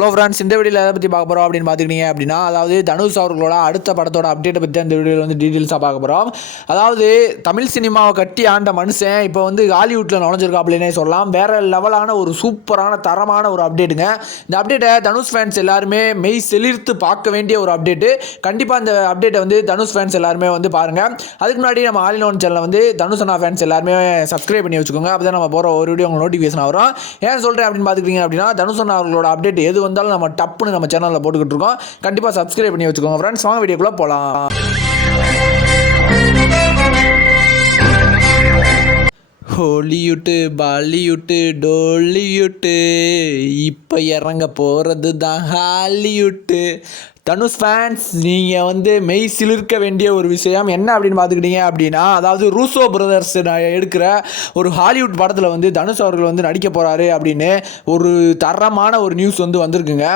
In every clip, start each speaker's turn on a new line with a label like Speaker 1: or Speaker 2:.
Speaker 1: Hello friends இந்த வீடியோவில் எதை பற்றி பார்க்க போகிறோம் அப்படின்னு பார்த்துக்கிட்டீங்க அப்படின்னா அதாவது தனுஷ் அவர்களோட அடுத்த படத்தோட அப்டேட்டை பற்றி அந்த வீடியோவில் வந்து டீட்டெயில்ஸாக பார்க்க போகிறோம் அதாவது தமிழ் சினிமாவை கட்டி ஆண்ட மனுஷன் இப்போ வந்து ஹாலிவுட்டில் நுழைஞ்சிருக்காப்லேனே சொல்லலாம். வேறு லெவலான ஒரு சூப்பரான தரமான ஒரு அப்டேட்டுங்க இந்த அப்டேட்டை தனுஷ் ஃபேன்ஸ் எல்லாருமே மெய் செலிர்த்து பார்க்க வேண்டிய ஒரு அப்டேட்டு கண்டிப்பாக அந்த அப்டேட்டை வந்து தனுஷ் ஃபேன்ஸ் எல்லாருமே வந்து பாருங்கள் அதுக்கு முன்னாடி நம்ம ஆலினோன் ஒன் சேனலை வந்து தனுஷ் அண்ணா ஃபேன்ஸ் எல்லாருமே சப்ஸ்கிரைப் பண்ணி வச்சுக்கோங்க. அப்போ தான் நம்ம போகிற ஒரு வீடியோ உங்களுக்கு நோட்டிஃபிகேஷன் வரும். ஏன் சொல்கிறேன் அப்படின்னு பார்த்துக்கிட்டீங்க அப்படின்னா தனுஷ் அண்ணா அவர்களோட அப்டேட் எது வந்தாலும் நம்ம டப்புன்னு நம்ம சேனலில் போட்டுக்கிட்டு இருக்கோம். கண்டிப்பாக சப்ஸ்கிரைப் பண்ணி வச்சுக்கோங்க ஃப்ரெண்ட்ஸ் வாங்க வீடியோக்குள்ளே போகலாம் ஹோலியுட்டு பாலியுட்டு டோலியுட்டு இப்போ இறங்க போகிறது தான் ஹாலியுட்டு தனுஷ் ஃபேன்ஸ் நீங்கள் வந்து மெய் சிலிர்க்க வேண்டிய ஒரு விஷயம். என்ன அப்படின்னு பார்த்துக்கிட்டீங்க அப்படின்னா அதாவது ரூசோ பிரதர்ஸ் எடுக்கிற ஒரு ஹாலிவுட் படத்தில் வந்து தனுஷ் அவர்கள் வந்து நடிக்க போகிறாரு அப்படின்னு ஒரு தரமான ஒரு நியூஸ் வந்து வந்திருக்குங்க.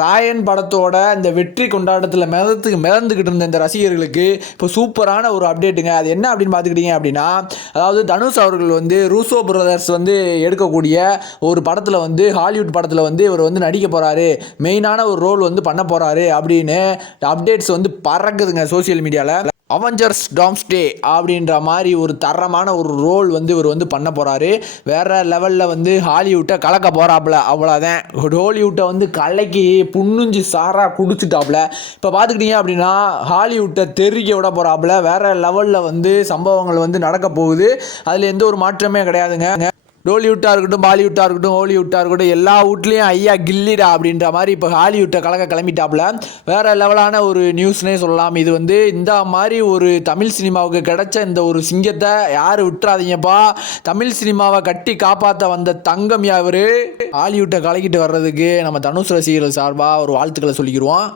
Speaker 1: ராயன் படத்தோட இந்த வெற்றி கொண்டாட்டத்தில் மிதத்துக்கு மிதந்துக்கிட்டு இருந்த இந்த ரசிகர்களுக்கு இப்போ சூப்பரான ஒரு அப்டேட்டுங்க அது என்ன அப்படின்னு பார்த்துக்கிட்டீங்க அப்படின்னா அதாவது தனுஷ் அவர்கள் வந்து ரூசோ பிரதர்ஸ் வந்து எடுக்கக்கூடிய ஒரு படத்தில் வந்து ஹாலிவுட் படத்தில் வந்து இவர் வந்து நடிக்க போகிறாரு மெயினான ஒரு ரோல் வந்து பண்ண போகிறாரு அப்படி அப்படின்னு அப்டேட்ஸ் வந்து பறக்குதுங்க சோஷியல் மீடியாவில் அவெஞ்சர்ஸ் டாம்ஸ்டே அப்படின்ற மாதிரி ஒரு தரமான ஒரு ரோல் வந்து இவர் வந்து பண்ண போகிறாரு வேறு லெவலில் வந்து ஹாலிவுட்டை கலக்க போகிறாப்புல அவ்வளோதான் ஹாலிவுட்டை வந்து கலைக்கு புண்ணுஞ்சு சாராக குடிச்சிட்டாப்புல. இப்போ பார்த்துக்கிட்டீங்க அப்படின்னா ஹாலிவுட்டை தெருக்க விட போகிறாப்புல வேற லெவலில் வந்து சம்பவங்கள் வந்து நடக்க போகுது. அதில் எந்த ஒரு மாற்றமே கிடையாதுங்க. டோலிவுட்டாக இருக்கட்டும் பாலிவுட்டாக இருக்கட்டும் ஹாலிவுட்டாக இருக்கட்டும் எல்லா வீட்லேயும் ஐயா கில்லிடா அப்படின்ற மாதிரி இப்போ ஹாலிவுட்டை கலக்க கிளம்பிட்டாப்புல. வேறு லெவலான ஒரு நியூஸ்னே சொல்லலாம். இது வந்து இந்த மாதிரி ஒரு தமிழ் சினிமாவுக்கு கிடைச்ச இந்த ஒரு சிங்கத்தை யார் விட்டுறாதீங்கப்பா. தமிழ் சினிமாவை கட்டி காப்பாற்ற வந்த தங்கம் யாவர் ஹாலிவுட்டை கலக்கிட்டு வர்றதுக்கு நம்ம தனுஷ் ரசிகர்கள் சார்பாக ஒரு வாழ்த்துக்களை சொல்லிக்கிடுவோம்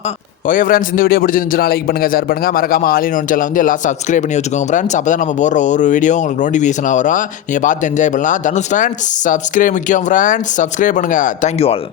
Speaker 1: ஓகே ஃப்ரெண்ட்ஸ் இந்த வீடியோ பிடிச்சிருந்துச்சுன்னா லைக் பண்ணுங்கள் ஷேர் பண்ணுங்கள் மறக்காம ஆலின் ஒன் சேனல் வந்து எல்லாம் சப்ஸ்கிரைப் பண்ணி வச்சுக்கோங்க ஃப்ரெண்ட்ஸ் அப்போ தான் நம்ம போடுற ஒரு வீடியோ உங்களுக்கு நோட்டிஃபிகேஷனாக வரும். நீங்கள் பார்த்து என்ஜாய் பண்ணலாம். தனுஷ் ஃபேன்ஸ் சப்ஸ்கிரைப் முக்கியம் ஃப்ரெண்ட்ஸ் சப்ஸ்கிரைப் பண்ணுங்கள் தேங்க்யூ ஆல்